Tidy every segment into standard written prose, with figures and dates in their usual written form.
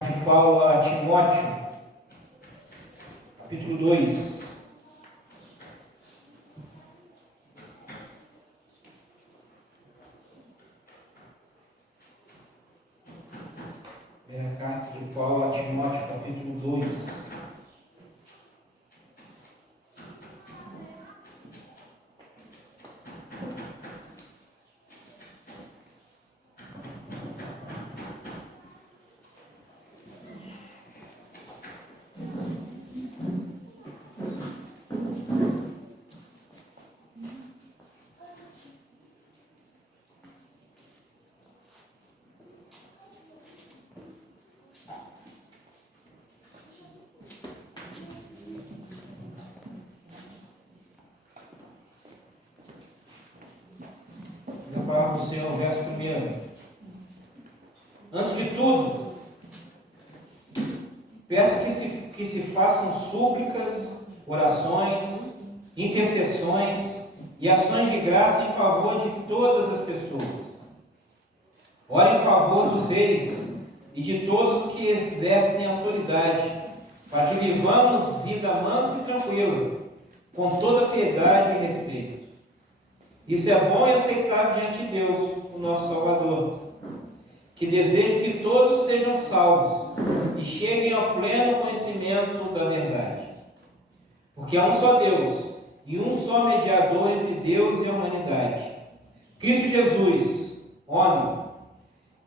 De Paulo a Timóteo, capítulo 2. É a carta de Paulo a Timóteo, capítulo 2. A palavra do Senhor, verso 1. Antes de tudo, peço que se façam súplicas, orações, intercessões e ações de graça em favor de todas as pessoas. Ore em favor dos reis e de todos os que exercem autoridade, para que vivamos vida mansa e tranquila, com toda piedade e respeito. Isso é bom e aceitável diante de Deus, o nosso Salvador, que deseja que todos sejam salvos e cheguem ao pleno conhecimento da verdade. Porque há um só Deus e um só mediador entre Deus e a humanidade, Cristo Jesus, homem,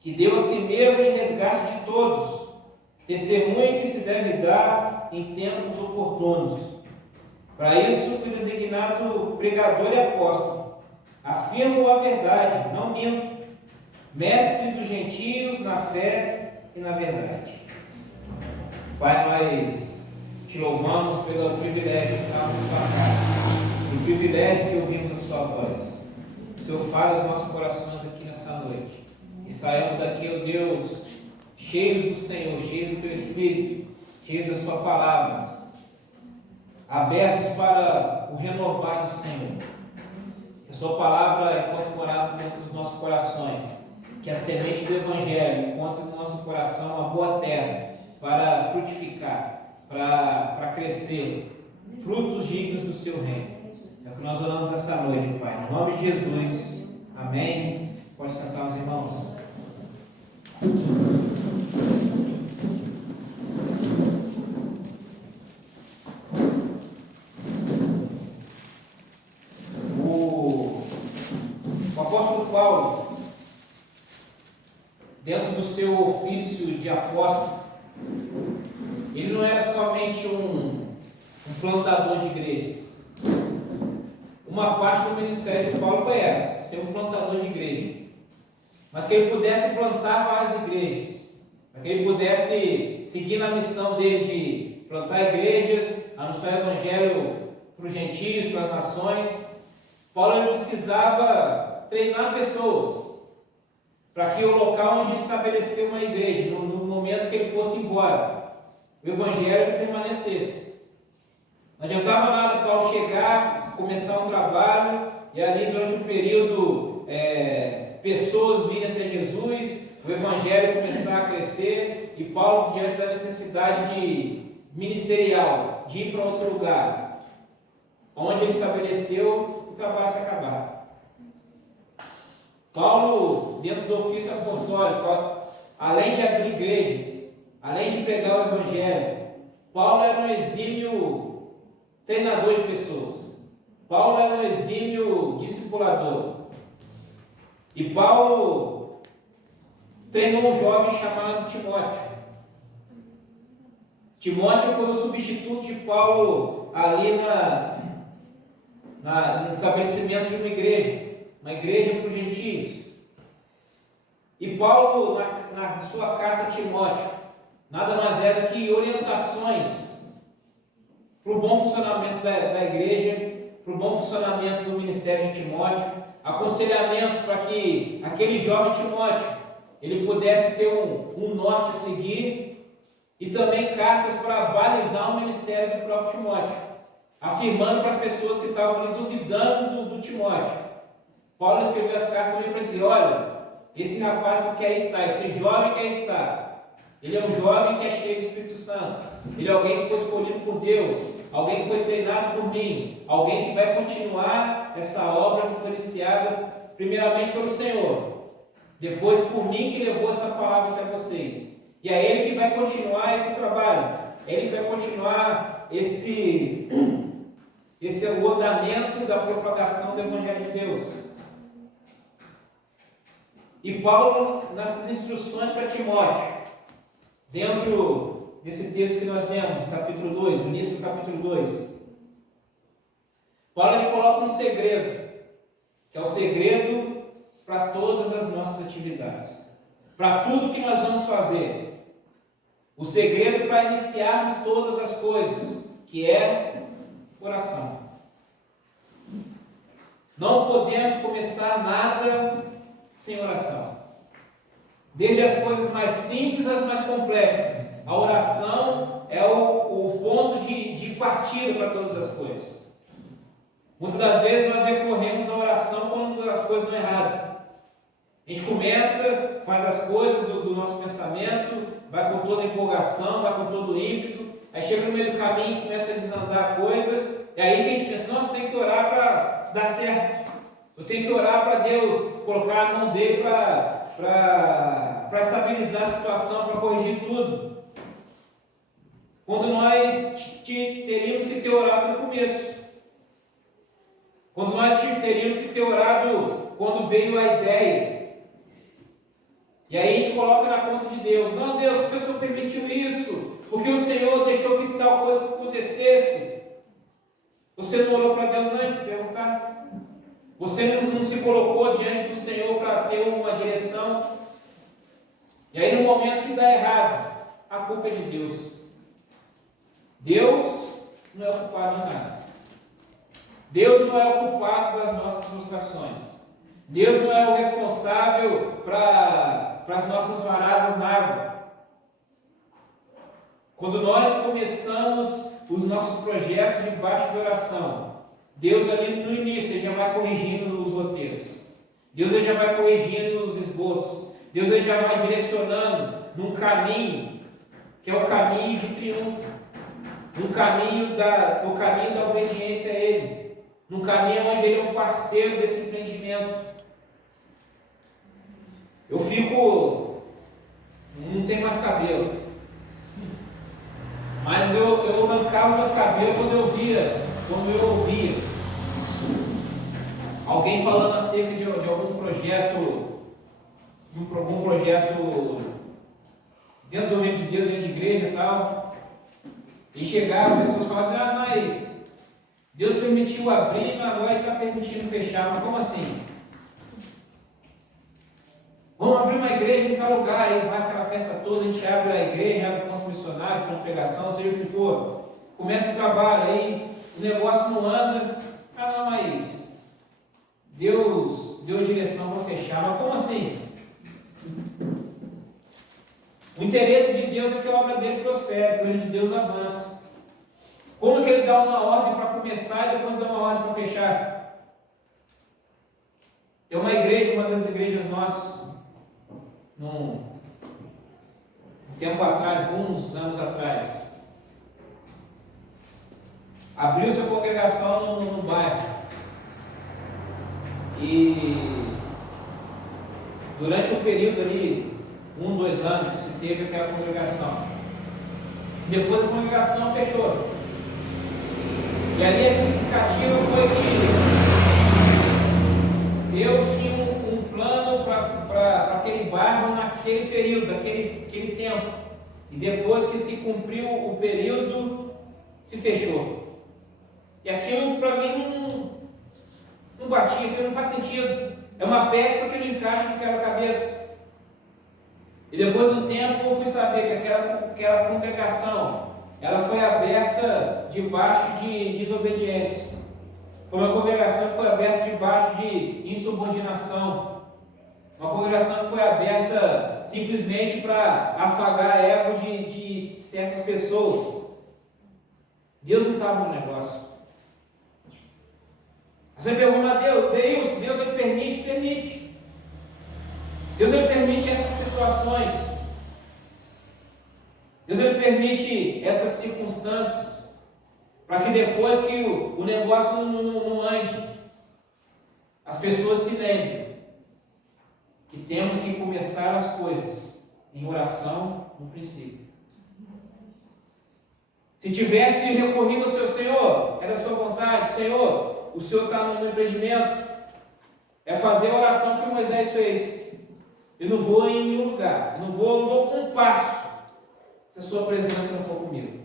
que deu a si mesmo em resgate de todos, testemunho que se deve dar em tempos oportunos. Para isso fui designado pregador e apóstolo. Afirmo a verdade, não minto, mestre dos gentios na fé e na verdade. Pai, nós te louvamos pelo privilégio de estarmos na tua casa, o privilégio de ouvirmos a sua voz. Que o Senhor fale aos nossos corações aqui nessa noite, e saímos daqui, ó Deus, cheios do Senhor, cheios do teu Espírito, cheios da sua palavra, abertos para o renovar do Senhor. Que a sua palavra encontre morada dentro dos nossos corações, que a semente do Evangelho encontre no nosso coração uma boa terra para frutificar, para crescer, frutos dignos do seu reino. É o que nós oramos essa noite, Pai. Em nome de Jesus, amém. Pode sentar, os irmãos. O apóstolo Paulo, dentro do seu ofício de apóstolo, ele não era somente um plantador de igrejas. Uma parte do ministério de Paulo foi essa, ser um plantador de igreja. Mas que ele pudesse plantar várias igrejas, para que ele pudesse seguir na missão dele de plantar igrejas, anunciar o evangelho para os gentios, para as nações. Paulo ele precisava treinar pessoas, para que o local onde estabeleceu uma igreja, no momento que ele fosse embora, o evangelho permanecesse. Não adiantava nada Paulo chegar, começar um trabalho, e ali durante um período pessoas virem até Jesus, o evangelho começar a crescer, e Paulo, diante da necessidade ministerial de ir para outro lugar, onde ele estabeleceu, o trabalho se acabar. Paulo, dentro do ofício apostólico, além de abrir igrejas, além de pregar o evangelho, Paulo era um exímio treinador de pessoas. Paulo era um exímio discipulador. E Paulo treinou um jovem chamado Timóteo. Timóteo foi o substituto de Paulo ali no estabelecimento de uma igreja para os gentios. E Paulo, na sua carta a Timóteo, nada mais é do que orientações para o bom funcionamento da igreja, para o bom funcionamento do ministério de Timóteo, aconselhamentos para que aquele jovem Timóteo ele pudesse ter um norte a seguir, e também cartas para balizar o ministério do próprio Timóteo, afirmando para as pessoas que estavam ali duvidando do Timóteo. Paulo escreveu as cartas também para dizer: olha, esse rapaz que quer estar, esse jovem quer estar, Ele é um jovem que é cheio do Espírito Santo. Ele é alguém que foi escolhido por Deus, alguém que foi treinado por mim, alguém que vai continuar essa obra que foi iniciada primeiramente pelo Senhor, depois por mim que levou essa palavra até vocês. E é Ele que vai continuar esse trabalho, é Ele que vai continuar esse andamento da propagação do Evangelho de Deus. E Paulo, nessas instruções para Timóteo, dentro desse texto que nós lemos, no capítulo 2, no início do capítulo 2, Paulo ele coloca um segredo, que é o segredo para todas as nossas atividades, para tudo que nós vamos fazer. O segredo para iniciarmos todas as coisas, que é oração. Não podemos começar nada sem oração. Desde as coisas mais simples às mais complexas. A oração é o ponto de partida para todas as coisas. Muitas das vezes nós recorremos à oração quando as coisas não erradas. A gente começa, faz as coisas do nosso pensamento, vai com toda a empolgação, vai com todo o ímpeto, aí chega no meio do caminho e começa a desandar a coisa, e aí que a gente pensa, nossa, tem que orar para dar certo. Eu tenho que orar para Deus, colocar a mão dele para estabilizar a situação, para corrigir tudo. Quando nós teríamos que ter orado no começo. Quando nós teríamos que ter orado quando veio a ideia. E aí a gente coloca na conta de Deus. Não, Deus, porque o Senhor permitiu isso? Porque o Senhor deixou que tal coisa acontecesse? Você não orou para Deus antes de perguntar? Você não se colocou diante do Senhor para ter uma direção? E aí no momento que dá errado, a culpa é de Deus. Deus não é o culpado de nada. Deus não é o culpado das nossas frustrações. Deus não é o responsável para as nossas varadas na água. Quando nós começamos os nossos projetos debaixo de oração, Deus ali no início ele já vai corrigindo os roteiros. Deus ele já vai corrigindo os esboços. Deus ele já vai direcionando num caminho que é o caminho de triunfo, no caminho da obediência a Ele, no caminho onde Ele é um parceiro desse empreendimento. Eu não tenho mais cabelo, mas eu arrancava meus cabelos quando eu ouvia alguém falando acerca de algum projeto, dentro do reino de Deus, dentro de igreja e tal, e chegava, pessoas falavam assim, mas Deus permitiu abrir, mas agora Ele está permitindo fechar. Mas como assim? Vamos abrir uma igreja em tal lugar, aí vai aquela festa toda, a gente abre a igreja, abre ponto missionário, ponto pregação, seja o que for. Começa o trabalho, aí o negócio não anda. Mas Deus deu direção para fechar. Mas como assim? O interesse de Deus é que a obra dele prospere, que o reino de Deus avance. Como que ele dá uma ordem para começar e depois dá uma ordem para fechar? Tem uma igreja, uma das igrejas nossas, um tempo atrás, alguns anos atrás, abriu sua congregação no bairro. E durante um período ali, 2 anos, se teve aquela congregação. Depois a congregação fechou. E ali a justificativa foi que Deus tinha um plano para aquele bairro naquele período, aquele tempo. E depois que se cumpriu o período, se fechou. E aquilo para mim não batia, não faz sentido. É uma peça que não encaixa no quebra-cabeça. E depois de um tempo eu fui saber que aquela congregação ela foi aberta debaixo de desobediência. Foi uma congregação que foi aberta debaixo de insubordinação. Uma congregação que foi aberta simplesmente para afagar a ego de certas pessoas. Deus não estava no negócio. Você pergunta a Deus, Deus ele permite. Deus ele permite essas situações. Deus ele permite essas circunstâncias para que depois que o negócio não ande, as pessoas se lembrem que temos que começar as coisas em oração no princípio. Se tivesse recorrido ao seu Senhor, era a sua vontade, Senhor, o Senhor está no empreendimento, é fazer a oração que Moisés fez. Eu não vou em nenhum lugar, eu não dou um passo se a sua presença não for comigo.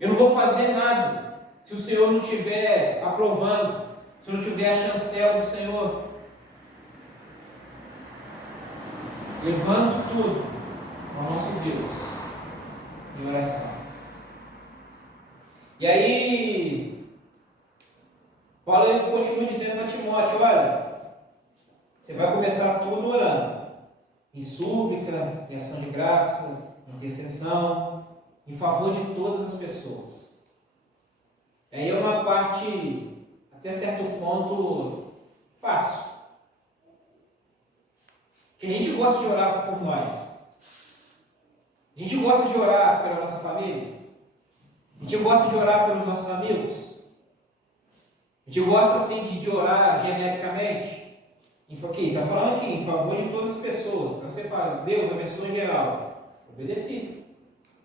Eu não vou fazer nada se o Senhor não estiver aprovando, se não tiver a chancela do Senhor. Levando tudo ao nosso Deus em oração. E aí, Paulo ele continua dizendo a Timóteo: olha, você vai começar tudo orando, em súplica, em ação de graça, em intercessão, em favor de todas as pessoas. E aí é uma parte, até certo ponto, fácil. Que a gente gosta de orar por nós. A gente gosta de orar pela nossa família. A gente gosta de orar pelos nossos amigos. A gente gosta assim de orar genericamente. Está falando aqui em favor de todas as pessoas. Então você fala, Deus abençoe geral. Obedeci.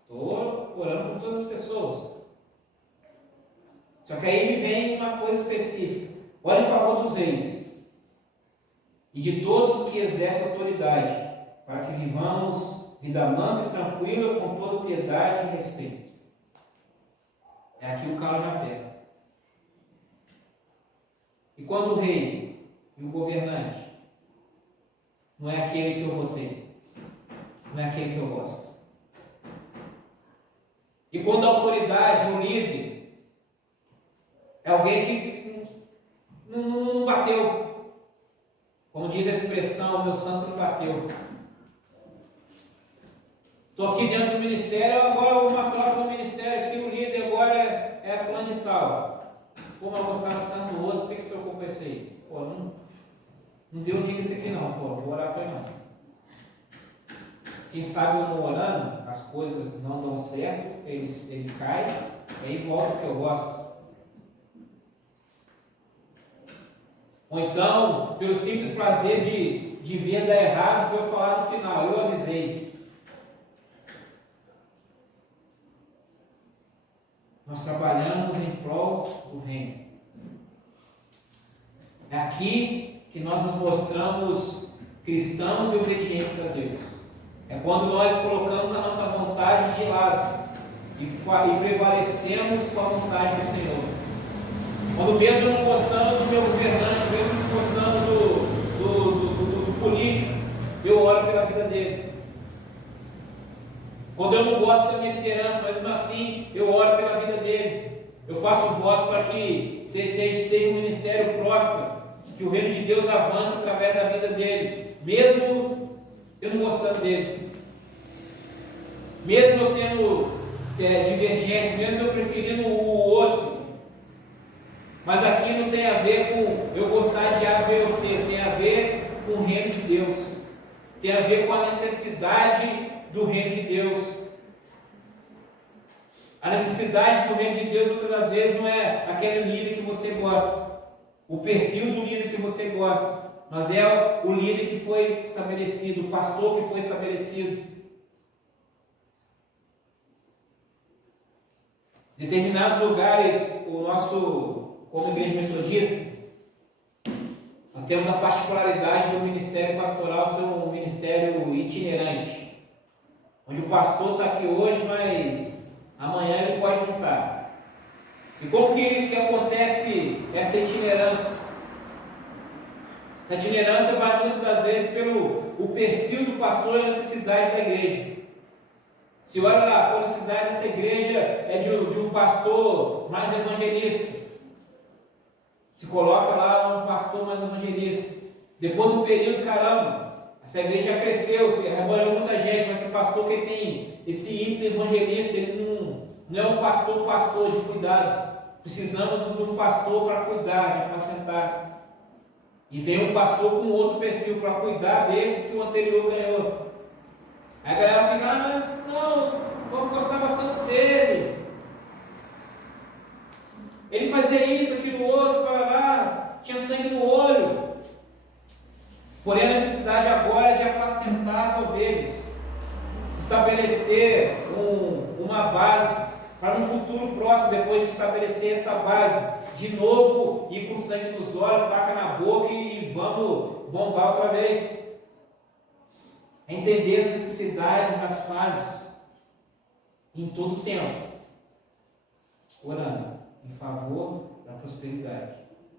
Estou orando por todas as pessoas. Só que aí me vem uma coisa específica. Ora em favor dos reis e de todos os que exercem autoridade, para que vivamos vida mansa e tranquila, com toda piedade e respeito. É aqui o calo já aperta. E quando o rei e o governante não é aquele que eu votei, não é aquele que eu gosto. E quando a autoridade, o líder, é alguém que não bateu. Como diz a expressão, o meu santo não bateu. Estou aqui dentro do ministério, agora uma troca no ministério aqui, o líder agora é fulano de tal. Pô, mas eu gostava tanto do outro, por que trocou com esse aí? Pô, não deu liga esse aqui não, pô, vou orar para ele não. Quem sabe eu não orando, as coisas não dão certo, ele cai, e aí volta o que eu gosto. Ou então, pelo simples prazer de ver dar errado, para eu falar no final, eu avisei. Nós trabalhamos em prol do reino. É aqui que nós nos mostramos cristãos e obedientes a Deus. É quando nós colocamos a nossa vontade de lado e prevalecemos com a vontade do Senhor. Quando mesmo não gostando do meu governante, mesmo não gostando do político, eu oro pela vida dele. Quando eu não gosto da minha liderança, mesmo assim, eu oro pela vida dele. Eu faço votos para que seja um ministério próspero, que o reino de Deus avance através da vida dele, mesmo eu não gostando dele. Mesmo eu tendo divergência, mesmo eu preferindo o outro. Mas aqui não tem a ver com eu gostar de A, B ou C, tem a ver com o reino de Deus, tem a ver com a necessidade do reino de Deus. A necessidade do reino de Deus muitas das vezes não é aquele líder que você gosta, o perfil do líder que você gosta, mas é o líder que foi estabelecido, o pastor que foi estabelecido. Em determinados lugares, como igreja metodista, nós temos a particularidade do ministério pastoral ser um ministério itinerante, onde o pastor está aqui hoje, mas amanhã ele pode não estar. E como que acontece essa itinerância? A itinerância vai muitas das vezes pelo o perfil do pastor e a necessidade da igreja. Se olha lá, a necessidade dessa igreja é de um pastor mais evangelista. Se coloca lá um pastor mais evangelista. Depois do período, caramba, essa igreja já cresceu, se arrebanhou muita gente, mas esse pastor que tem esse ímpeto evangelista, ele não é um pastor de cuidado. Precisamos de um pastor para cuidar, de apacentar. E vem um pastor com outro perfil para cuidar desses que o anterior ganhou. Aí a galera fica, mas não, estabelecer uma base para no futuro próximo, depois de estabelecer essa base, de novo ir com sangue nos olhos, faca na boca e vamos bombar outra vez. É entender as necessidades, as fases, em todo o tempo, orando em favor da prosperidade,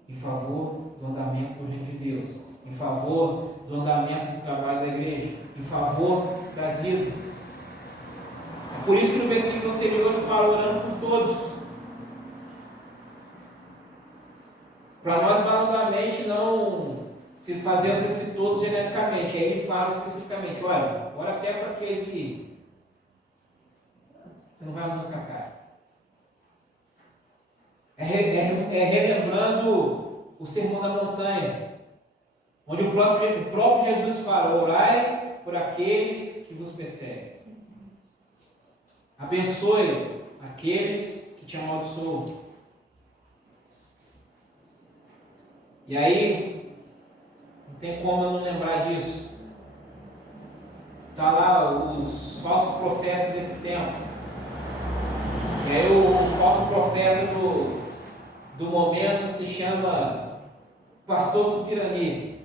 em favor do andamento do reino de Deus, em favor do andamento do trabalho da igreja, em favor das vidas. É por isso que no versículo anterior ele fala orando por todos. Para nós malandramente não fazemos esse todos genericamente. Aí ele fala especificamente, olha, ora até para aqueles que você não vai nunca cara. É relembrando o Sermão da Montanha, onde o próprio Jesus fala, orai por aqueles que vos perseguem. Abençoe aqueles que te amaldiçoam. E aí, não tem como eu não lembrar disso. Está lá os falsos profetas desse tempo. E aí o falso profeta do momento se chama Pastor Tupirani,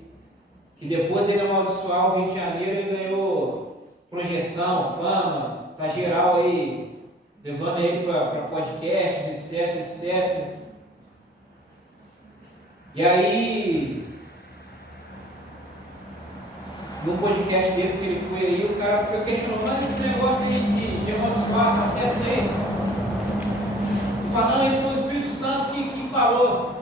que depois dele amaldiçoar o Rio de Janeiro, ele ganhou projeção, fama, está geral aí, levando ele para podcasts, etc, etc. E aí, num podcast desse que ele foi aí, o cara questionou, mas esse negócio aí de amaldiçoar, tá certo isso aí? Ele fala, não, isso foi o Espírito Santo que falou,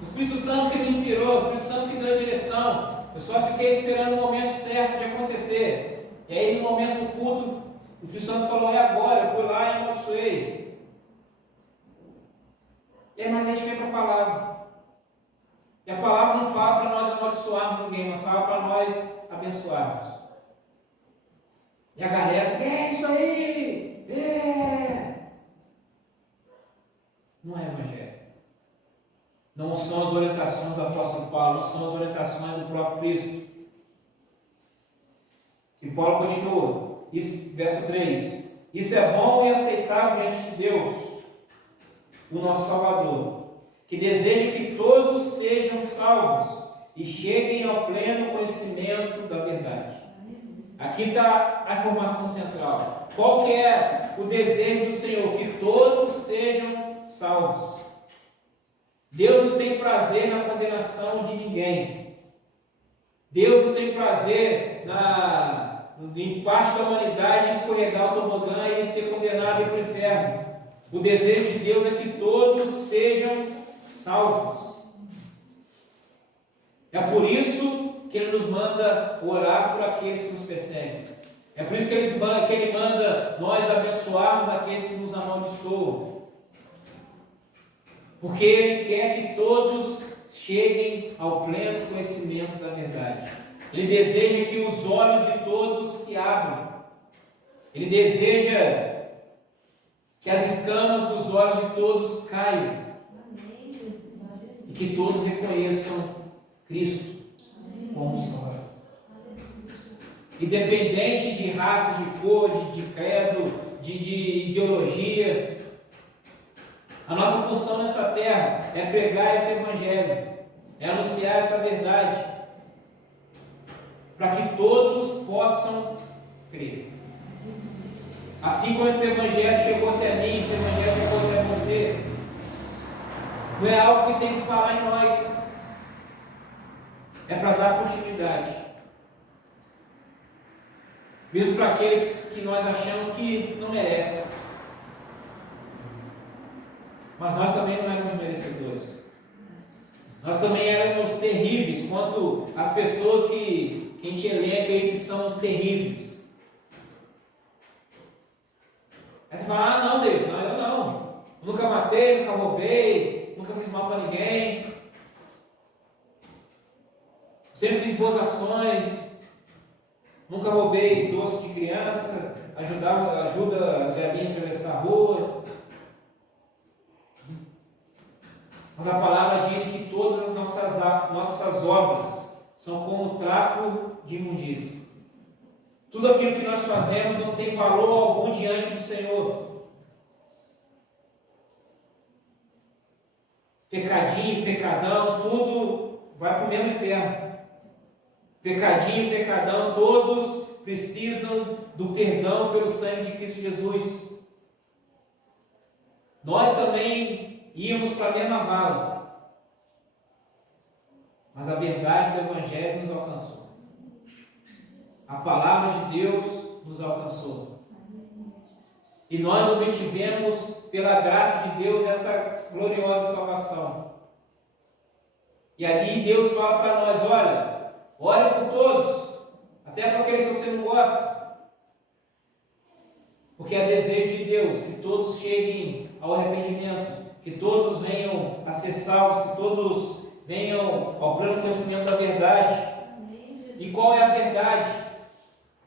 o Espírito Santo que me inspirou, o Espírito Santo que me deu a direção, eu só fiquei esperando o momento certo de acontecer. E aí, no momento do culto, o Espírito Santo falou, é agora, eu fui lá e amaldiçoei. E aí, mas a gente vem para a palavra. E a palavra não fala para nós amaldiçoarmos ninguém, mas fala para nós abençoarmos. E a galera fica, é isso aí! É! Não é evangelho. Não são as orientações do apóstolo Paulo, não são as orientações do próprio Cristo. E Paulo continua, verso 3. Isso é bom e aceitável diante de Deus, o nosso Salvador, que deseja que todos sejam salvos e cheguem ao pleno conhecimento da verdade. Aqui está a informação central. Qual que é o desejo do Senhor? Que todos sejam salvos. Deus não tem prazer na condenação de ninguém. Deus não tem prazer em parte da humanidade escorregar o tobogã e ser condenado para o inferno. O desejo de Deus é que todos sejam salvos. É por isso que Ele nos manda orar por aqueles que nos perseguem. É por isso que Ele manda nós abençoarmos aqueles que nos amaldiçoam. Porque Ele quer que todos cheguem ao pleno conhecimento da verdade. Ele deseja que os olhos de todos se abram. Ele deseja que as escamas dos olhos de todos caiam. E que todos reconheçam Cristo como Salvador. Independente de raça, de cor, de credo, de ideologia, a nossa função nessa terra é pregar esse evangelho, é anunciar essa verdade, para que todos possam crer. Assim como esse evangelho chegou até mim, esse evangelho chegou até você, não é algo que tem que parar em nós, é para dar continuidade. Mesmo para aqueles que nós achamos que não merecem. Mas nós também não éramos merecedores. Nós também éramos terríveis, quanto as pessoas que a gente elenca aí que são terríveis. Aí você fala, ah não Deus, não, eu não. Nunca matei, nunca roubei, nunca fiz mal para ninguém. Sempre fiz boas ações. Nunca roubei doce de criança, ajuda as velhinhas a atravessar a rua. Mas a palavra diz que todas as nossas obras são como trapo de imundícia. Tudo aquilo que nós fazemos não tem valor algum diante do Senhor. Pecadinho, pecadão, tudo vai para o mesmo inferno. Pecadinho, pecadão, todos precisam do perdão pelo sangue de Cristo Jesus. Nós também íamos para a mesma vala, mas a verdade do Evangelho nos alcançou. A palavra de Deus nos alcançou. E nós obtivemos, pela graça de Deus, essa gloriosa salvação. E ali Deus fala para nós: olha por todos, até para aqueles que você não gosta. Porque é desejo de Deus que todos cheguem ao arrependimento, que todos venham a ser salvos, que todos venham ao pleno conhecimento da verdade. E qual é a verdade?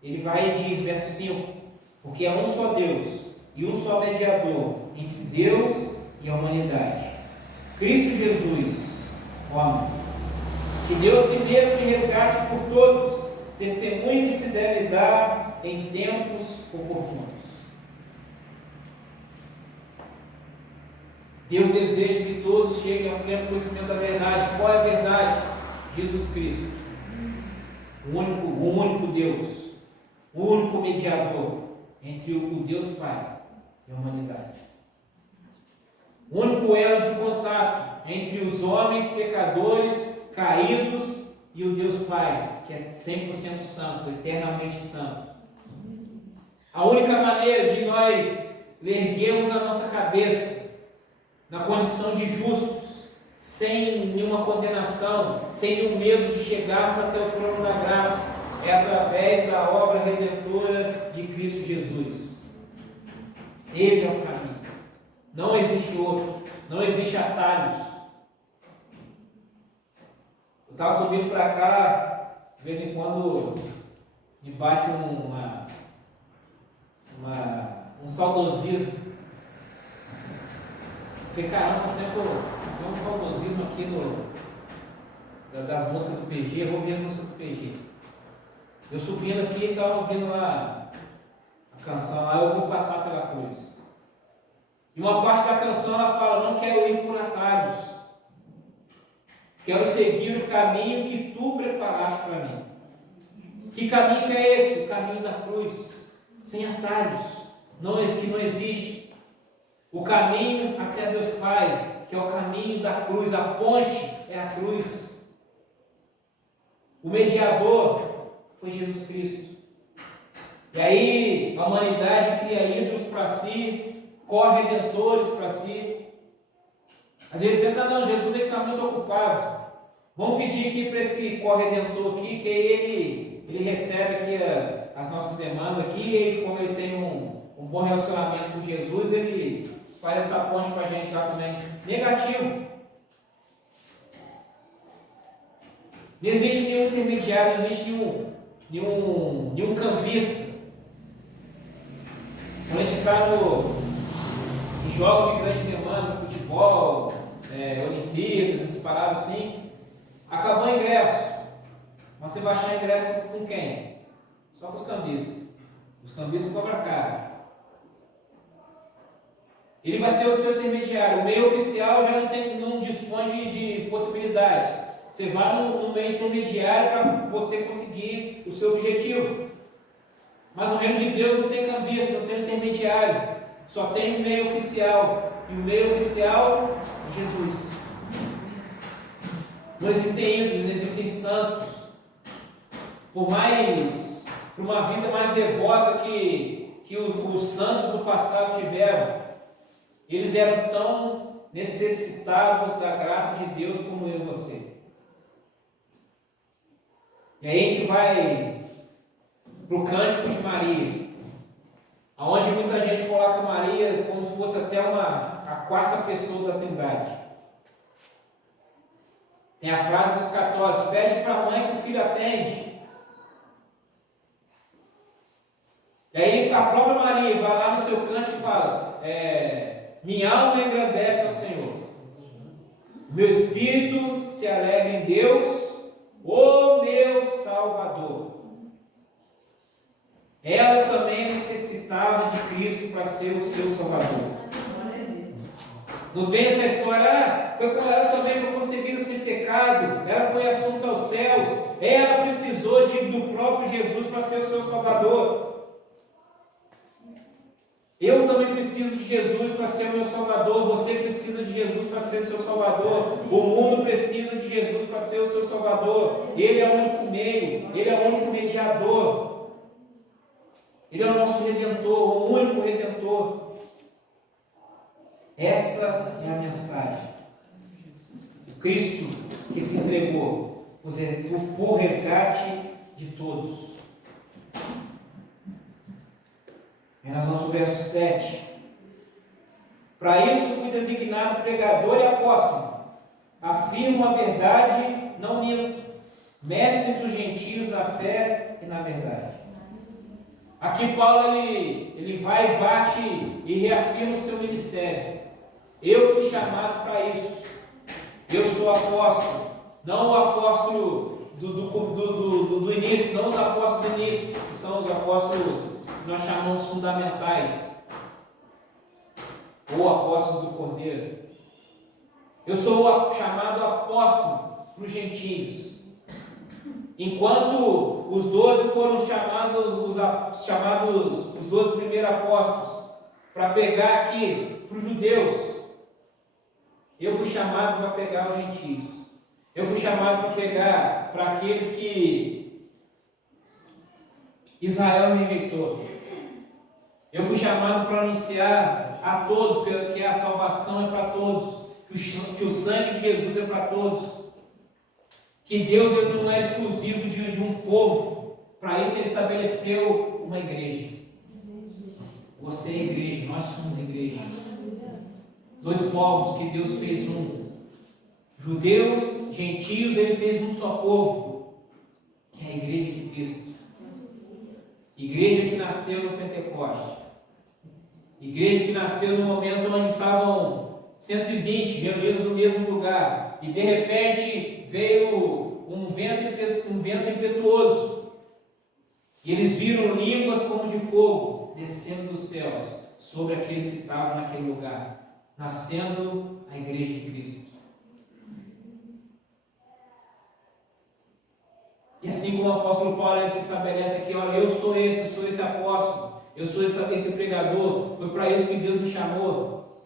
Ele vai e diz, verso 5: porque é um só Deus e um só mediador entre Deus e a humanidade, Cristo Jesus, homem, que deu a si mesmo em resgate por todos, testemunho que se deve dar em tempos oportunos. Deus deseja que todos cheguem ao pleno conhecimento da verdade. Qual é a verdade? Jesus Cristo, o único Deus, o único mediador entre o Deus Pai e a humanidade. O único elo de contato entre os homens pecadores, caídos, e o Deus Pai, que é 100% santo, eternamente santo. A única maneira de nós erguermos a nossa cabeça na condição de justos, sem nenhuma condenação, sem nenhum medo de chegarmos até o trono da graça, é através da obra redentora de Cristo Jesus. Ele é o caminho. Não existe outro. Não existe atalhos. Eu estava subindo para cá, de vez em quando me bate um saudosismo. Falei, caramba, faz tempo tem um saudosismo aqui das músicas do PG, eu vou ouvir a música do PG. Eu subindo aqui e estava ouvindo lá a canção, aí eu vou passar pela cruz. E uma parte da canção ela fala: não quero ir por atalhos, quero seguir o caminho que tu preparaste para mim. Que caminho que é esse? O caminho da cruz, sem atalhos, que não existe. O caminho até Deus Pai, que é o caminho da cruz, a ponte é a cruz. O mediador foi Jesus Cristo. E aí a humanidade cria ídolos para si, corredentores para si. Às vezes pensa, não, Jesus está muito ocupado. Vamos pedir aqui para esse corredentor aqui, que ele recebe aqui as nossas demandas aqui, e ele, como ele tem um bom relacionamento com Jesus, ele faz essa ponte para a gente lá também. Negativo. Não existe nenhum intermediário, não existe nenhum campista. Quando a gente está em jogos de grande demanda, futebol, Olimpíadas, essas paradas assim, acabou o ingresso. Mas você vai achar ingresso com quem? Só com os cambistas. Os cambistas cobram caro. Ele vai ser o seu intermediário. O meio oficial já não dispõe de possibilidades. Você vai no meio intermediário para você conseguir o seu objetivo. Mas no reino de Deus não tem cambista, não tem intermediário. Só tem o meio oficial. E o meio oficial é Jesus. Não existem ídolos, não existem santos. Por uma vida mais devota que os santos do passado tiveram, eles eram tão necessitados da graça de Deus como eu e você. E aí a gente vai para o Cântico de Maria, onde muita gente coloca Maria como se fosse até a quarta pessoa da Trindade. Tem a frase dos católicos: pede para a mãe que o filho atende. E aí a própria Maria vai lá no seu cântico e fala: minha alma engrandece ao Senhor, meu espírito se alegra em Deus, o meu Salvador. ela também necessitava de Cristo para ser o seu Salvador. Não tem essa história, foi quando ela também foi concebida sem pecado, ela foi assunta aos céus, ela precisou do próprio Jesus para ser o seu Salvador. Eu também preciso de Jesus para ser o meu Salvador, você precisa de Jesus para ser seu Salvador, o mundo precisa de Jesus para ser o seu Salvador, Ele é o único meio, Ele é o único mediador, Ele é o nosso Redentor, o único Redentor. Essa é a mensagem. O Cristo que se entregou por resgate de todos. E nós vamos para o verso 7. Para isso fui designado pregador e apóstolo. Afirmo a verdade, não minto. Mestre dos gentios na fé e na verdade. Aqui Paulo ele vai, bate e reafirma o seu ministério. Eu fui chamado para isso. Eu sou apóstolo. Não o apóstolo do início, não os apóstolos do início, que são os apóstolos que nós chamamos fundamentais, ou apóstolos do Cordeiro. Eu sou chamado apóstolo para os gentios. Enquanto os 12 foram chamados, os 12 primeiros apóstolos, para pegar aqui para os judeus, eu fui chamado para pegar os gentios. Eu fui chamado para pegar para aqueles que Israel rejeitou. Eu fui chamado para anunciar a todos que a salvação é para todos, que o sangue de Jesus é para todos, que Deus ele não é exclusivo de um povo. Para isso Ele estabeleceu uma igreja. Você é igreja, nós somos igreja. Dois povos que Deus fez um. Judeus, gentios, Ele fez um só povo, que é a igreja de Cristo. Igreja que nasceu no Pentecoste. Igreja que nasceu no momento onde estavam 120 reunidos no mesmo lugar. E de repente veio um vento impetuoso. E eles viram línguas como de fogo descendo dos céus sobre aqueles que estavam naquele lugar. Nascendo a igreja de Cristo. E assim como o apóstolo Paulo ele se estabelece aqui, olha, eu sou esse apóstolo, eu sou esse pregador, foi para isso que Deus me chamou.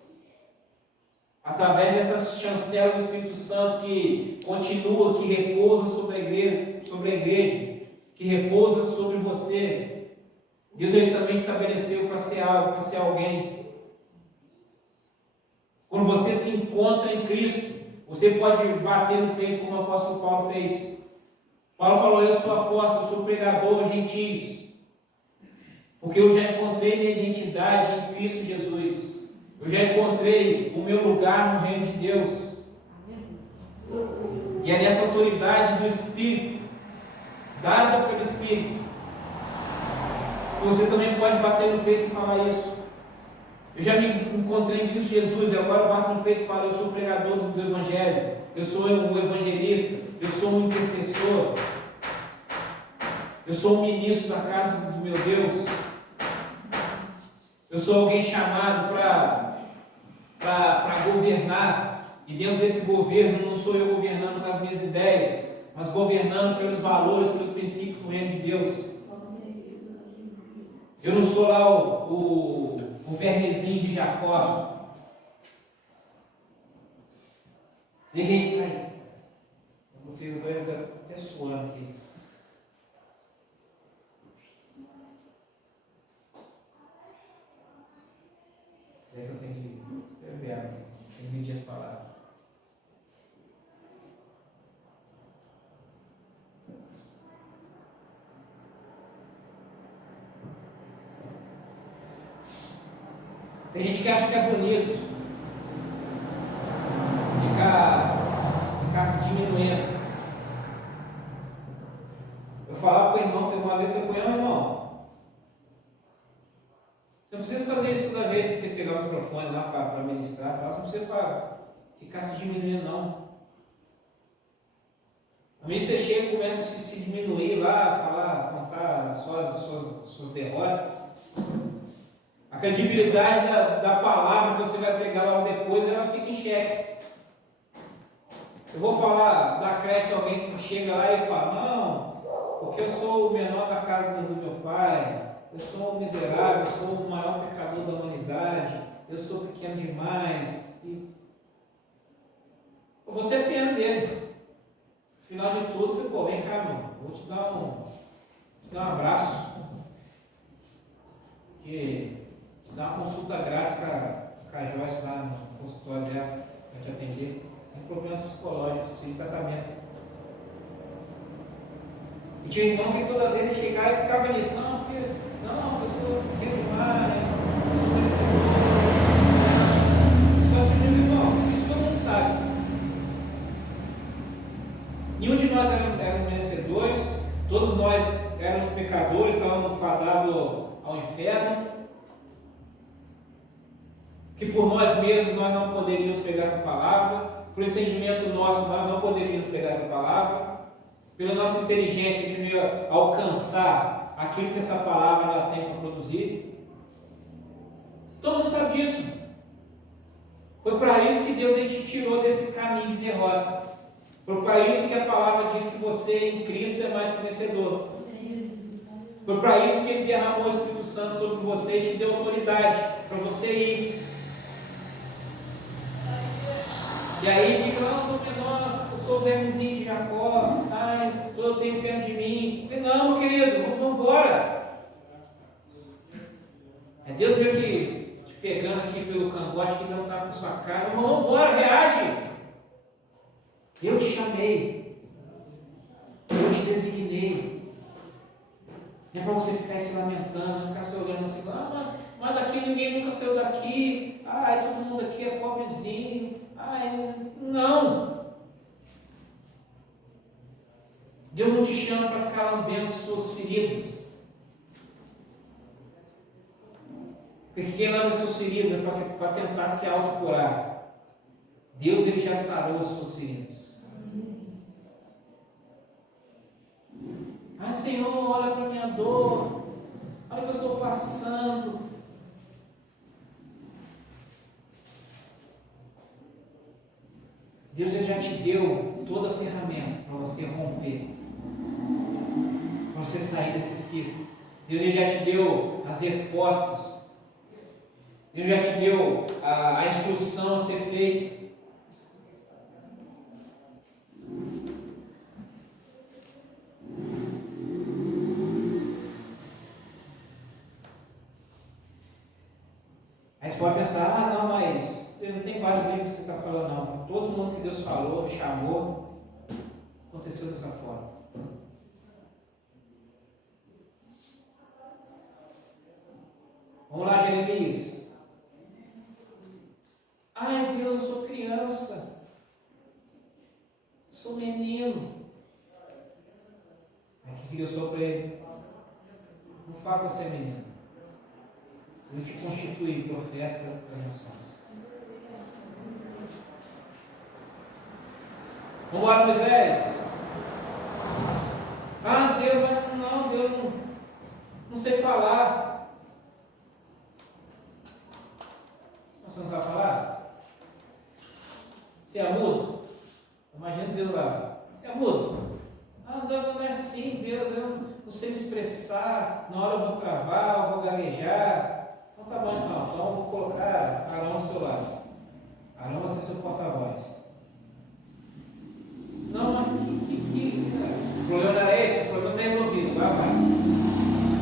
Através dessas chancelas do Espírito Santo que continua, que repousa sobre a igreja, que repousa sobre você, Deus ele também estabeleceu para ser algo, para ser alguém. Quando você se encontra em Cristo, você pode bater no peito como o apóstolo Paulo fez. Paulo falou, eu sou apóstolo, eu sou pregador, gentios, porque eu já encontrei minha identidade em Cristo Jesus, eu já encontrei o meu lugar no reino de Deus, e é nessa autoridade do Espírito, dada pelo Espírito, que você também pode bater no peito e falar isso. Eu já me encontrei em Cristo Jesus, e agora eu bato no peito e falo, eu sou pregador do Evangelho, eu sou um evangelista, eu sou um intercessor, eu sou um ministro da casa do meu Deus, eu sou alguém chamado para governar, e dentro desse governo não sou eu governando com as minhas ideias, mas governando pelos valores, pelos princípios do reino de Deus. Eu não sou lá o vermezinho de Jacó. Errei, ai, o filho vai até suando aqui. É que eu tenho que beber aqui, tenho que medir as palavras. Tem gente que acha que é bonito ficar se diminuindo. Eu falava com o irmão, uma vez foi com ele, irmão. Você não precisa fazer isso toda vez que você pegar o microfone lá para ministrar, tá? Você não precisa ficar se diminuindo, não. A medida que você chega e começa a se diminuir lá, falar, contar só as suas derrotas. A credibilidade da palavra que você vai pregar logo depois, ela fica em xeque. Eu vou falar, dar crédito a alguém que chega lá e fala, não, porque eu sou o menor da casa do meu pai, eu sou um miserável, eu sou o maior pecador da humanidade, eu sou pequeno demais. E eu vou ter pena dele. Afinal de tudo, ficou, vem cá, mano, vou te dar um abraço. Dá uma consulta grátis com a Joyce lá no consultório dela, para te atender. Tem problemas psicológicos, precisa de tratamento. E tinha um irmão que toda vez ele chegava e ficava nisso. Não, eu sou pequeno demais, eu sou merecedor. Só que, irmão, isso todo mundo sabe. Nenhum de nós éramos merecedores, todos nós éramos pecadores, estávamos fadados ao inferno. Que por nós mesmos nós não poderíamos pegar essa palavra, por entendimento nosso nós não poderíamos pegar essa palavra, pela nossa inteligência de alcançar aquilo que essa palavra ela tem para produzir. Todo mundo sabe disso. Foi para isso que Deus te tirou desse caminho de derrota. Foi para isso que a palavra diz que você em Cristo é mais que vencedor. Foi para isso que Ele derramou o Espírito Santo sobre você e te deu autoridade para você ir. E aí fica, não, eu sou menor, eu sou o vermezinho de Jacó, ai, eu tenho pena de mim. Não, querido, vamos embora. É Deus meio que te pegando aqui pelo cangote, que não está com sua cara. Vamos embora, reage. Eu te chamei, eu te designei. Não é para você ficar se lamentando, ficar se olhando assim, mas daqui ninguém nunca saiu daqui, todo mundo aqui é pobrezinho. Não! Deus não te chama para ficar lambendo suas feridas. Porque quem lamba suas feridas é para tentar se autocurar. Deus ele já sarou as suas feridas. Senhor, olha para a minha dor, olha o que eu estou passando. Deus já te deu toda a ferramenta para você romper, para você sair desse ciclo. Deus já te deu as respostas. Deus já te deu a instrução a ser feita. Aí você pode pensar, não, mas não tem base bíblica que você está falando, não. Todo mundo que Deus falou, chamou, aconteceu dessa forma. Vamos lá, Jeremias. Deus, eu sou criança. Sou menino. Aí o que Deus falou para ele? Não fala para ser menino. Eu te constituí profeta das nações. Vamos lá, Moisés. Deus, não sei falar. Você não sabe falar? Você é mudo? Imagina Deus lá. Você é mudo? Deus não é assim, Deus, eu não sei me expressar. Na hora eu vou travar, eu vou gaguejar. Então tá bom, então eu vou colocar Arão ao seu lado. Arão vai ser seu porta-voz. Não, mas o problema não era esse, o problema está resolvido. Vai.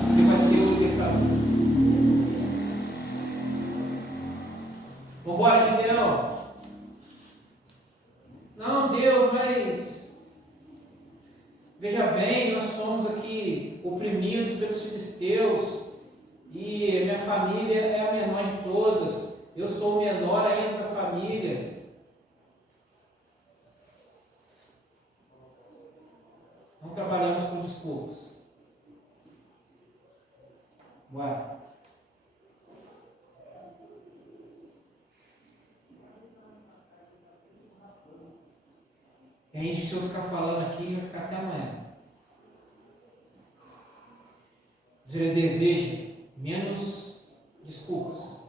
Você vai ser o libertador. Vambora, Gideão. Não, Deus, mas veja bem, nós somos aqui oprimidos pelos filisteus e minha família é a menor de todas. Eu sou o menor ainda da família. Não trabalhamos com desculpas. Bora. E aí, se eu ficar falando aqui, vai ficar até amanhã. Deus ele deseja menos desculpas.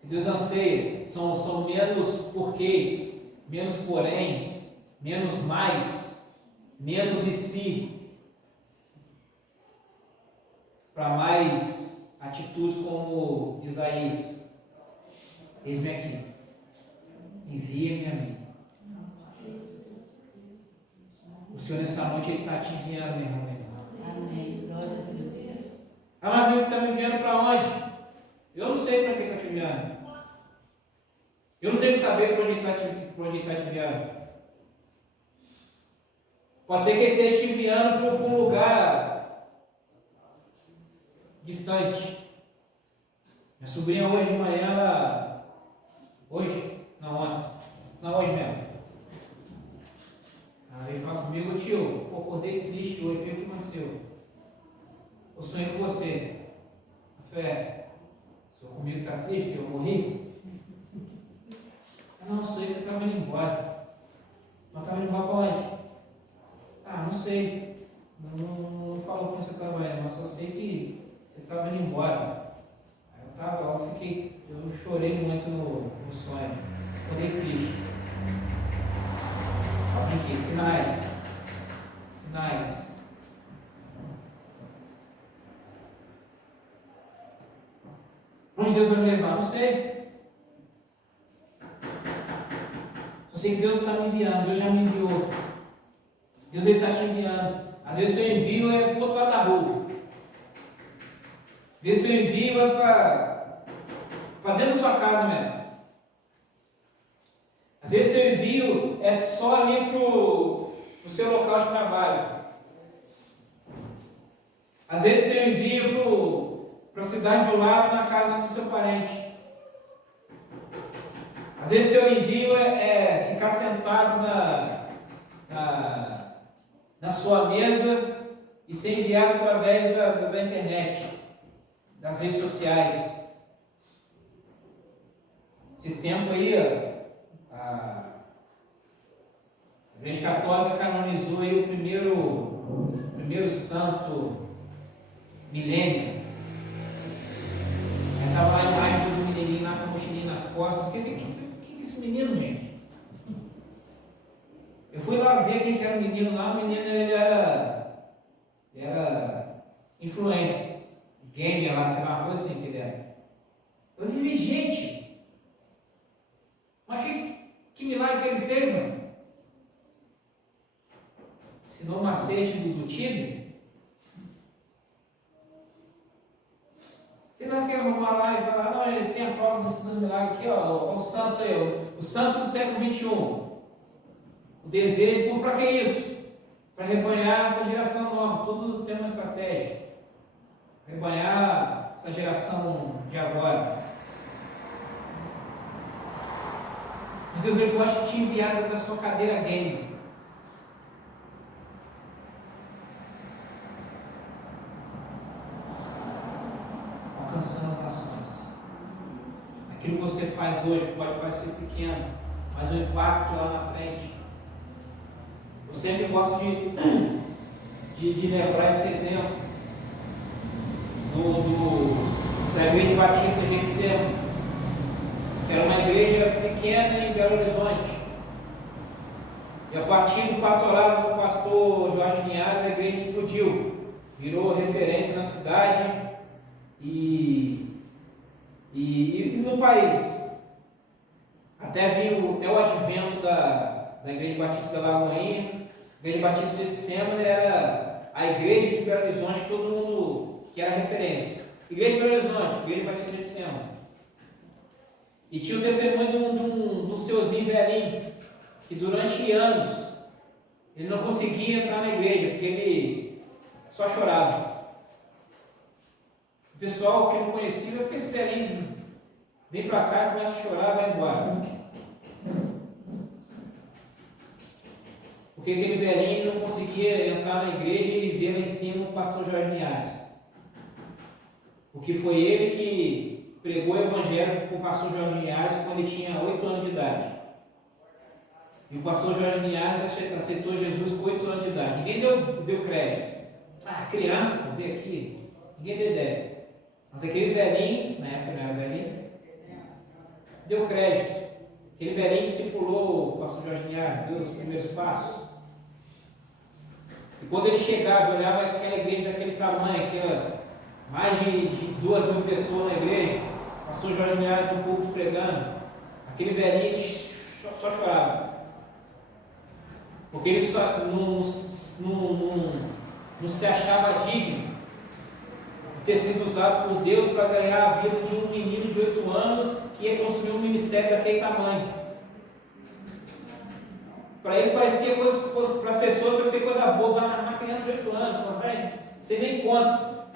Que Deus anseia são menos porquês, menos poréns, menos mais, menos e se, para mais atitudes como Isaías. Eis-me aqui, envia-me a mim. O Senhor nessa noite ele está te enviando, meu irmão. Amém. Glória a Deus. Ah, mas ele está me enviando para onde? Eu não sei para que está te enviando. Eu não tenho que saber para onde está te enviando. Pode ser que ele esteja te enviando para um lugar distante. Minha sobrinha hoje de manhã, ela... Hoje? Não, ontem. Não, hoje mesmo. Ela veio falar comigo, tio, eu acordei triste hoje, o que aconteceu? Eu sonhei com você. Fé, o senhor comigo está triste, que eu morri? Não sei que você estava indo embora. Mas estava indo embora para onde? Não sei. Não falou como você estava indo, mas só sei que você estava indo embora. Eu chorei muito no sonho. Acordei triste. Olha aqui, sinais. Sinais. Onde Deus vai me levar? Não sei. Só sei que Deus está me enviando. Deus já me enviou. Deus está te enviando. Às vezes o seu envio é para o outro lado da rua. Às vezes o seu envio é para dentro da sua casa mesmo. Às vezes o seu envio é só ali para o seu local de trabalho. Às vezes o seu envio para a cidade do lado, na casa do seu parente. Às vezes o seu envio é ficar sentado na sua mesa e ser enviado através da internet, das redes sociais. Esses tempos aí, a Igreja Católica canonizou aí o primeiro santo milênio. Aí estava lá a imagem do menininho lá com a mochilinha nas costas. Que é esse menino, gente? Eu fui lá ver quem que era o menino lá. O menino ele era influencer, gamer lá, sei lá, uma coisa assim que ele era. Eu vi, gente, mas que milagre que ele fez, mano? Ensinou o macete do tigre. Você não quer arrumar lá e falar, não, ele tem a prova dos milagres aqui, ó, o santo aí, o santo do século XXI. O desejo, para que isso? Para rebanhar essa geração nova, tudo tem uma estratégia. Rebanhar essa geração de agora. Mas Deus ele gosta de te enviar da sua cadeira game. Alcançando as nações. Aquilo que você faz hoje pode parecer pequeno, mas o impacto lá na frente. Eu sempre gosto de lembrar esse exemplo da Igreja Batista de Getsêmani, que era uma igreja pequena em Belo Horizonte. E a partir do pastorado do pastor Jorge Linhares, a igreja explodiu, virou referência na cidade e no país. Até o advento da Igreja Batista da Lagoinha. A Igreja Batista de Getsêmani era a igreja de Belo Horizonte que todo mundo, que era referência. Igreja de Belo Horizonte, Igreja Batista de Getsêmani. E tinha o testemunho de um senhorzinho velhinho, que durante anos ele não conseguia entrar na igreja, porque ele só chorava. O pessoal que não conhecia, porque esse velhinho vem para cá, começa a chorar, vai embora. Porque aquele velhinho não conseguia entrar na igreja e ver lá em cima o pastor Jorge Linhares. Porque foi ele que pregou o evangelho para o pastor Jorge Linhares quando ele tinha 8 anos de idade. E o pastor Jorge Linhares aceitou Jesus com 8 anos de idade. Ninguém deu crédito. Ah, criança, vamos ver aqui. Ninguém deu ideia. Mas aquele velhinho, na época não era velhinho, deu crédito. Aquele velhinho discipulou o pastor Jorge Linhares, deu os primeiros passos. E quando ele chegava, olhava aquela igreja daquele tamanho, mais de 2.000 pessoas na igreja, o pastor Jorge Linhares no púlpito pregando, aquele velhinho só chorava. Porque ele só não se achava digno de ter sido usado por Deus para ganhar a vida de um menino de 8 anos que ia construir um ministério daquele tamanho. Para ele parecia coisa, para as pessoas parecia coisa boba, uma criança de 8 anos, não vai, você nem conta.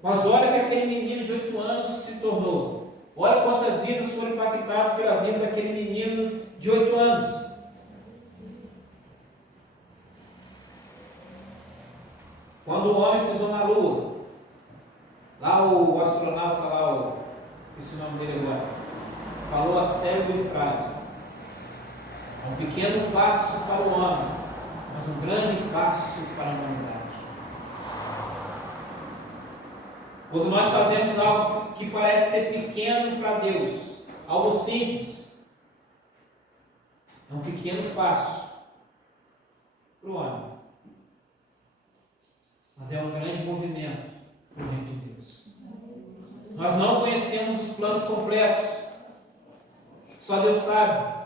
Mas olha que aquele menino de 8 anos se tornou. Olha quantas vidas foram impactadas pela vida daquele menino de 8 anos. Quando o homem pisou na Lua, lá o astronauta lá, esqueci o nome dele agora, falou a célebre frase: é um pequeno passo para o homem, mas um grande passo para a humanidade. Quando nós fazemos algo que parece ser pequeno para Deus, algo simples, é um pequeno passo para o homem, mas é um grande movimento para o reino de Deus. Nós não conhecemos os planos completos, só Deus sabe.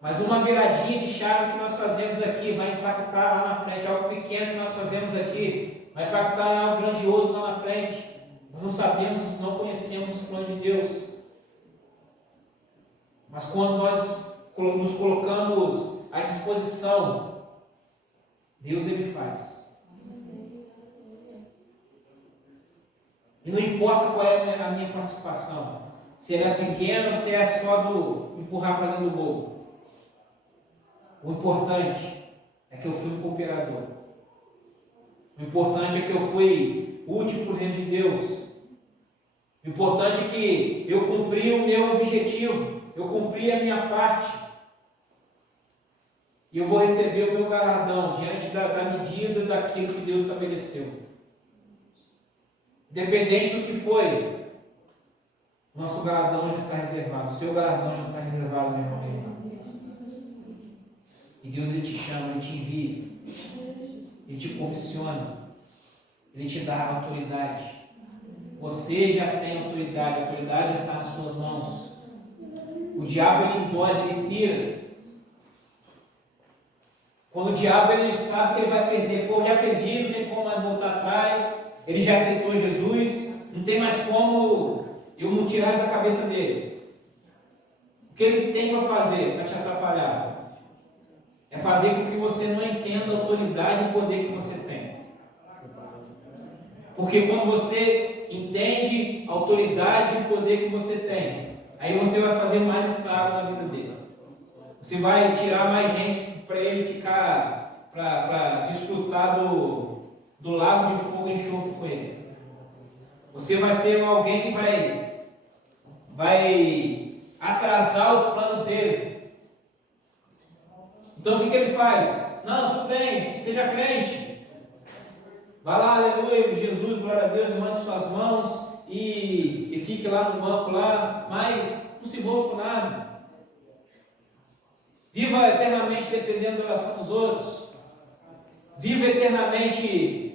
Mas uma viradinha de chave que nós fazemos aqui vai impactar lá na frente. Algo pequeno que nós fazemos aqui vai impactar em algo grandioso lá na frente. Nós não sabemos, não conhecemos os planos de Deus. Mas quando nós nos colocamos à disposição, Deus ele faz. E não importa qual é a minha participação, se ela é pequena ou se é só do empurrar para dentro do bolo. O importante é que eu fui um cooperador. O importante é que eu fui útil para o reino de Deus. O importante é que eu cumpri o meu objetivo, eu cumpri a minha parte. E eu vou receber o meu galardão diante da medida daquilo que Deus estabeleceu. Independente do que foi, o nosso galardão já está reservado, o seu galardão já está reservado, meu irmão, minha irmã. E Deus ele te chama, ele te envia, ele te comissiona, ele te dá autoridade. Você já tem autoridade, a autoridade já está nas suas mãos. O diabo ele endoida, ele pira. Quando o diabo ele sabe que ele vai perder, pô, já perdi, não tem como mais voltar atrás. Ele já aceitou Jesus, não tem mais como eu não tirar isso da cabeça dele. O que ele tem para fazer para te atrapalhar é fazer com que você não entenda a autoridade e o poder que você tem. Porque quando você entende a autoridade e o poder que você tem, aí você vai fazer mais estrago na vida dele. Você vai tirar mais gente para ele ficar, para desfrutar do lago de fogo e enxofre com ele. Você vai ser alguém que vai atrasar os planos dele. Então o que ele faz? Não, tudo bem, seja crente. Vai lá, aleluia, Jesus, glória a Deus, levante suas mãos e fique lá no banco lá, mas não se envolva com nada. Viva eternamente dependendo da oração dos outros. Viva eternamente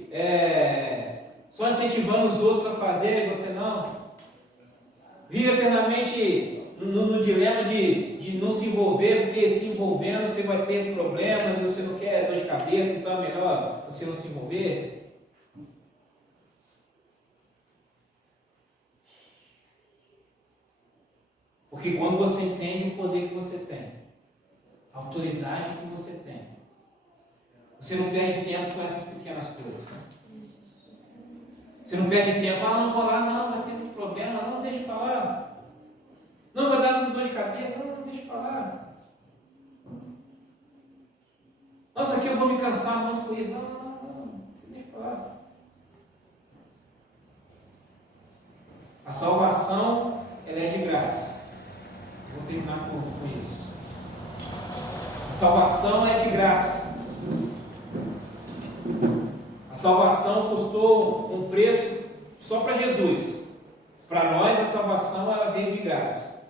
só incentivando os outros a fazer e você não. Viva eternamente no dilema de não se envolver, porque se envolvendo você vai ter problemas, você não quer dor de cabeça, então é melhor você não se envolver. Porque quando você entende o poder que você tem, a autoridade que você tem, você não perde tempo com essas pequenas coisas. Você não perde tempo, não vou lá, não, vai ter muito problema, não, deixa para lá. Não, vai dar dor de cabeça, não, deixa para lá. Nossa, aqui eu vou me cansar muito com isso, não, deixa para lá. A salvação, ela é de graça. Vou terminar com isso. A salvação é de graça. A salvação custou um preço só para Jesus. Para nós, a salvação ela veio de graça.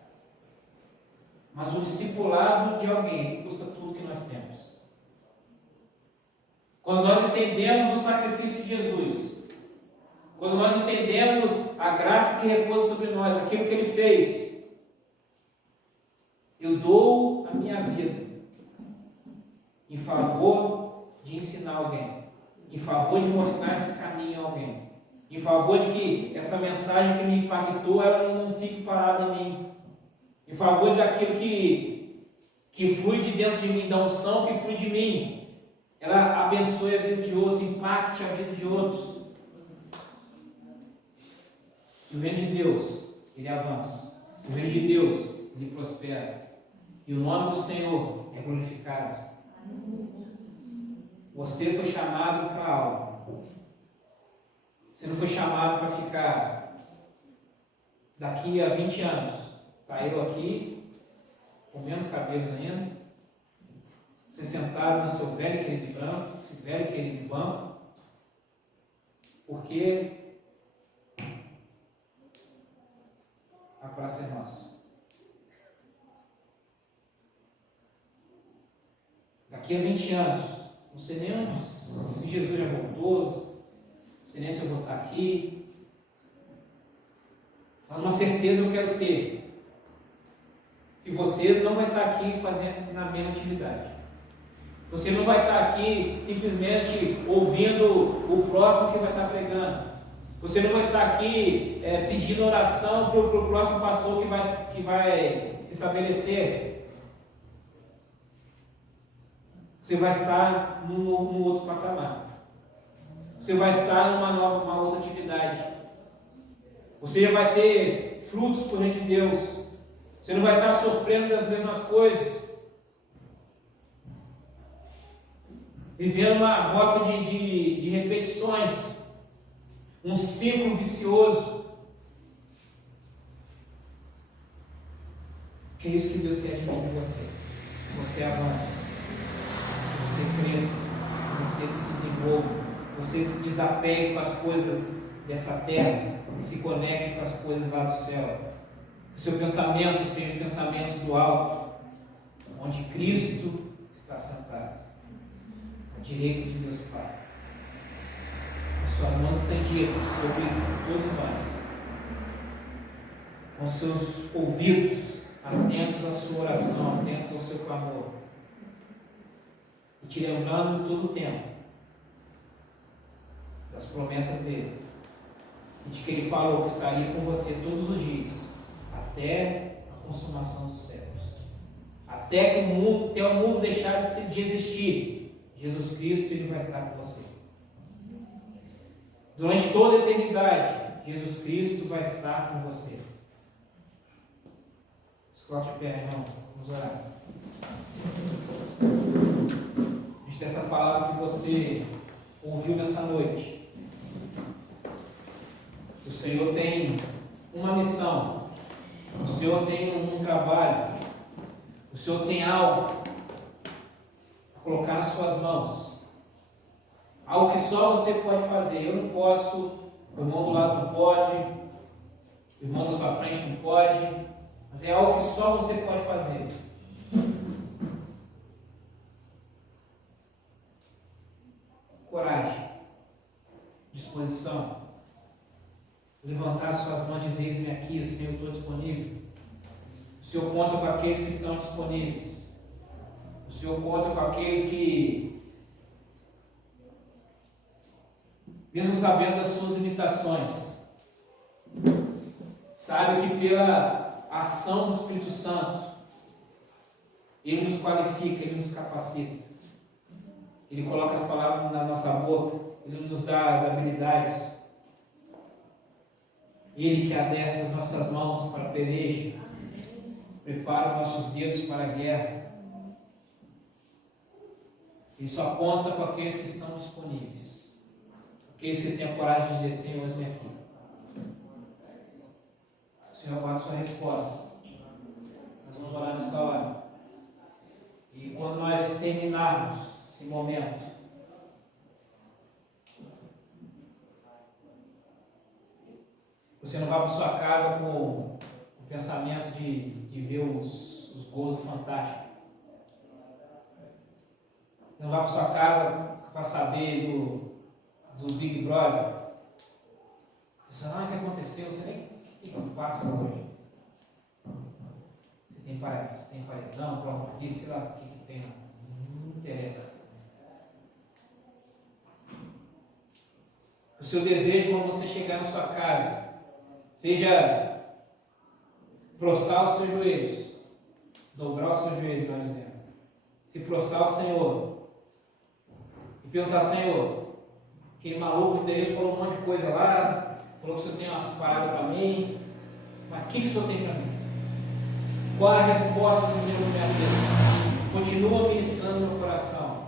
Mas o discipulado de alguém custa tudo que nós temos. Quando nós entendemos o sacrifício de Jesus, quando nós entendemos a graça que repousa sobre nós, aquilo que Ele fez, eu dou a minha vida em favor de ensinar alguém, em favor de mostrar esse caminho a alguém, em favor de que essa mensagem que me impactou, ela não fique parada em mim, em favor daquilo que flui de dentro de mim, da unção que flui de mim, ela abençoe a vida de outros, impacte a vida de outros. O reino de Deus, ele avança. O reino de Deus, ele prospera. E o nome do Senhor é glorificado. Você foi chamado para algo. Você não foi chamado para ficar daqui a 20 anos. Está eu aqui, com menos cabelos ainda. Você sentado no seu velho e querido banco, esse velho e querido banco. Porque a praça é nossa. Daqui a 20 anos, não sei nem se Jesus já voltou, não sei nem se eu vou estar aqui, mas uma certeza eu quero ter, que você não vai estar aqui fazendo na mesma atividade. Você não vai estar aqui simplesmente ouvindo o próximo que vai estar pregando. Você não vai estar aqui pedindo oração para o próximo pastor que vai se estabelecer. Você vai estar num outro patamar. Você vai estar numa outra atividade. Você já vai ter frutos por reino de Deus. Você não vai estar sofrendo das mesmas coisas. Vivendo uma rota de repetições. Um ciclo vicioso. Que é isso que Deus quer de mim e de você. Que você avance. Que você cresça. Que você se desenvolva. Que você se desapegue com as coisas dessa terra e se conecte com as coisas lá do céu. Que o seu pensamento seja os pensamentos do alto, onde Cristo está sentado, à direita de Deus Pai. Com suas mãos estendidas sobre todos nós, com seus ouvidos atentos à sua oração, atentos ao seu clamor, e te lembrando em todo o tempo das promessas dele, e de que ele falou que estaria com você todos os dias, até a consumação dos séculos, até o mundo deixar de existir. Jesus Cristo, ele vai estar com você. Durante toda a eternidade, Jesus Cristo vai estar com você. Se coloque de pé, irmão. Vamos orar. Diante dessa palavra que você ouviu nessa noite, o Senhor tem uma missão, o Senhor tem um trabalho, o Senhor tem algo a colocar nas suas mãos. Algo que só você pode fazer. Eu não posso, o irmão do lado não pode, o irmão da sua frente não pode, mas é algo que só você pode fazer. Coragem, disposição, levantar as suas mãos e dizer: eis-me aqui, o Senhor, estou disponível. O Senhor conta com aqueles que estão disponíveis. O Senhor conta com aqueles que, mesmo sabendo das suas limitações, sabe que pela ação do Espírito Santo, Ele nos qualifica, Ele nos capacita. Ele coloca as palavras na nossa boca, Ele nos dá as habilidades. Ele que adestra as nossas mãos para a peleja, prepara nossos dedos para a guerra. Ele só aponta com aqueles que estão disponíveis. Aqueles que têm a coragem de dizer: Senhor, eis-me aqui. O Senhor aguarda a sua resposta. Nós vamos orar nessa hora. E quando nós terminarmos esse momento, Você não vai para sua casa com o pensamento de ver os gols do Fantástico. Você não vai para sua casa para saber do Big Brother. Você não, o que aconteceu? Você nem o que passa hoje. Você tem paredão, prova aqui, sei lá o que tem. Não interessa. O seu desejo quando você chegar na sua casa, seja prostrar os seus joelhos, dobrar os seus joelhos, nós dizemos, se prostrar ao Senhor e perguntar: Senhor, aquele maluco de Deus falou um monte de coisa lá, falou que o Senhor tem umas paradas para mim, mas o que o Senhor tem para mim? Qual a resposta do Senhor para minha vida? Continua ministrando no meu coração.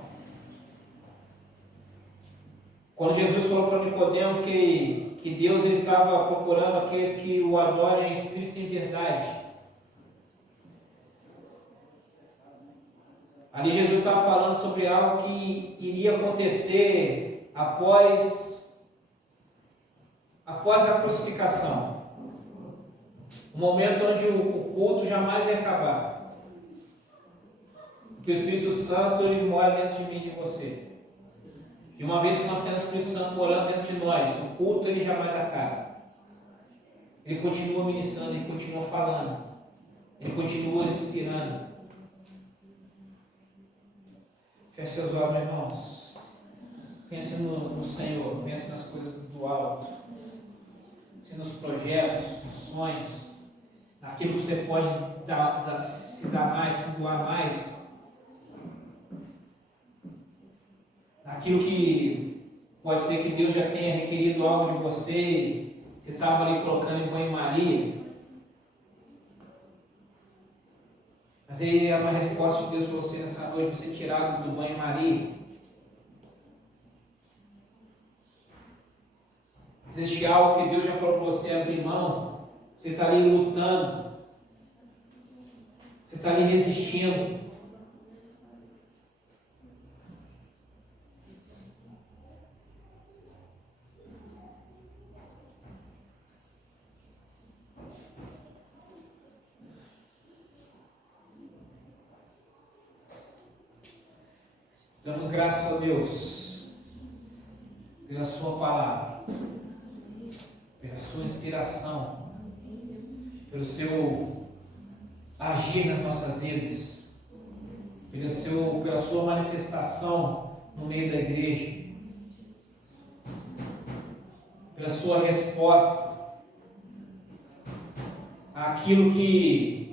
Quando Jesus falou para Nicodemos que Deus ele estava procurando aqueles que o adorem em espírito e em verdade, ali Jesus estava falando sobre algo que iria acontecer após a crucificação. Um momento onde o culto jamais ia acabar. Que o Espírito Santo ele mora dentro de mim e de você. E uma vez que nós temos o Espírito Santo morando dentro de nós, o culto ele jamais acaba. Ele continua ministrando, ele continua falando, ele continua inspirando. Feche seus olhos, meus irmãos. Pense no Senhor, pense nas coisas do alto, pense nos projetos, nos sonhos, naquilo que você pode se dar mais, se doar mais. Aquilo que pode ser que Deus já tenha requerido algo de você, você estava ali colocando em banho-maria. Mas aí é uma resposta de Deus para você nessa noite, você tirar do banho-maria. Existe algo que Deus já falou para você abrir mão, você está ali lutando, você está ali resistindo. Damos graças a Deus pela sua palavra, pela sua inspiração, pelo seu agir nas nossas vidas, pela sua manifestação no meio da igreja, pela sua resposta àquilo que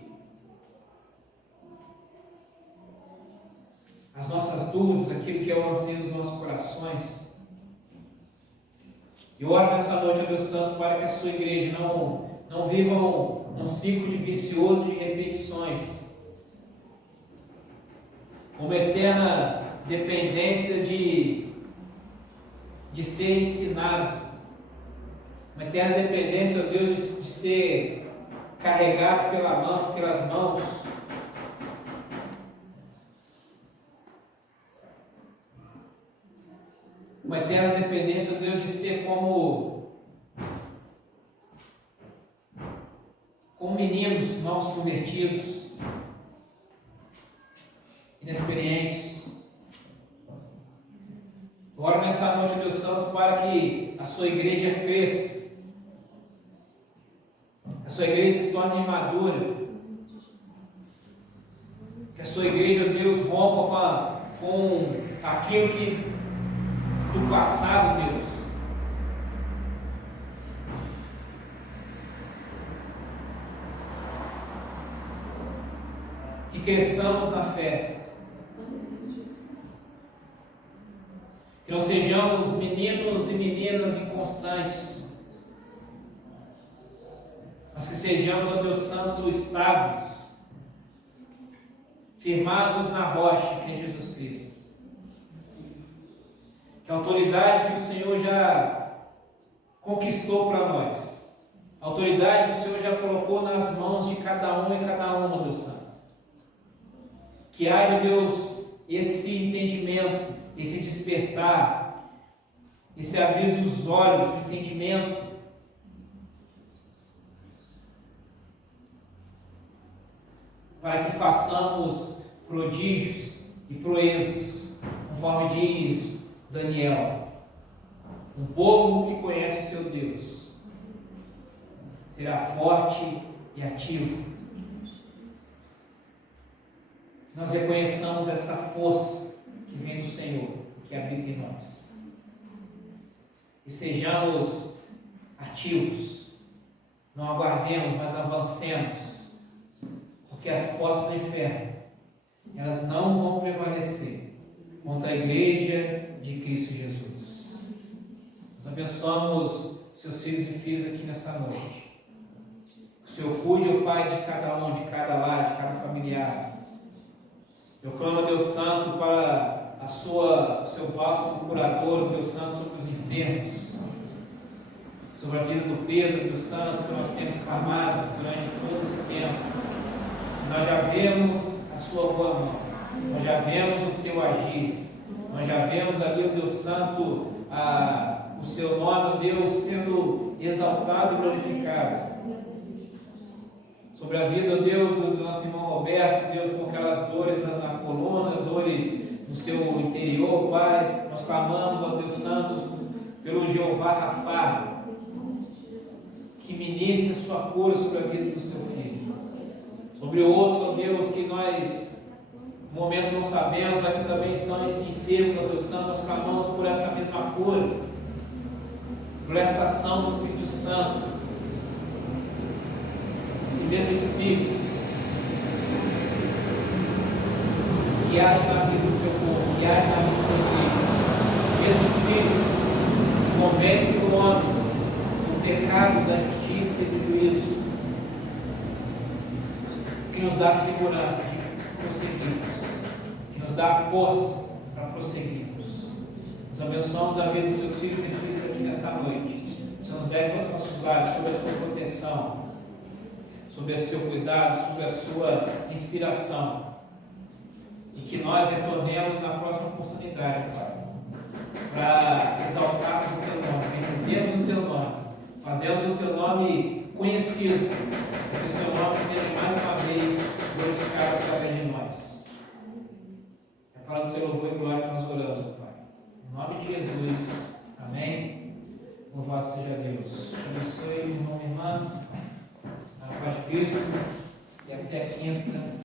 as nossas dúvidas, aquilo que é o anseio dos nossos corações. Eu oro nessa noite, Deus Santo, para que a sua igreja não viva um ciclo vicioso de repetições, uma eterna dependência de ser ensinado, uma eterna dependência, ó Deus, de ser carregado pelas mãos. Uma eterna dependência, Deus, de ser como meninos novos convertidos, inexperientes. Oro nessa noite, Deus Santo, para que a sua igreja cresça, a sua igreja se torne madura, que a sua igreja, Deus, rompa com aquilo que do passado, Deus. Que cresçamos na fé. Que não sejamos meninos e meninas inconstantes, mas que sejamos, ó Deus Santo, estáveis, firmados na rocha que é Jesus Cristo. Que a autoridade que o Senhor já conquistou para nós, a autoridade que o Senhor já colocou nas mãos de cada um e cada uma, Deus Santo. Que haja, Deus, esse entendimento, esse despertar, esse abrir dos olhos, o entendimento, para que façamos prodígios e proezas, conforme diz Daniel. Um povo que conhece o seu Deus será forte e ativo. Nós reconheçamos essa força que vem do Senhor, que habita em nós. E sejamos ativos, não aguardemos, mas avancemos, porque as portas do inferno, elas não vão prevalecer contra a igreja de Cristo Jesus. Nós abençoamos seus filhos e filhas aqui nessa noite. O Senhor cuide, ó Pai, de cada um, de cada lar, de cada familiar. Eu clamo a Deus Santo para o seu bálsamo curador, Deus Santo, sobre os enfermos, sobre a vida do Pedro, Deus Santo, que nós temos clamado durante todo esse tempo. Nós já vemos a sua boa mão, nós já vemos o teu agir, nós já vemos ali, Deus Santo, o seu nome, Deus, sendo exaltado e glorificado. Sobre a vida, Deus, do nosso irmão Roberto, Deus, com aquelas dores na coluna, dores no seu interior, Pai, nós clamamos ao Deus Santo pelo Jeová Rafá, que ministra sua cura sobre a vida do seu filho. Sobre outros, ó Deus, que nós, no momento não sabemos, mas que também estão enfermos, ó Deus Santo, nós clamamos por essa mesma cura, por essa ação do Espírito Santo. Esse mesmo Espírito que age na vida do seu povo, que age na vida do seu filho. Esse mesmo Espírito convence o homem do pecado, da justiça e do juízo, que nos dá a segurança de prosseguirmos, que nos dá a força para prosseguirmos. Nós abençoamos a vida dos seus filhos e filhas aqui nessa noite. O Senhor nos leve aos nossos lares, sob a sua proteção, sob o seu cuidado, sob a sua inspiração, e que nós retornemos na próxima oportunidade, Pai, para exaltarmos o Teu nome, bendizermos o Teu nome, fazermos o Teu nome conhecido, para que o Seu nome seja mais uma vez glorificado através de nós. É para o Teu louvor e glória que nós oramos, Pai. Em nome de Jesus, amém. Louvado seja Deus. Te abençoe, irmão e irmã. A paz de Cristo, e até quinta.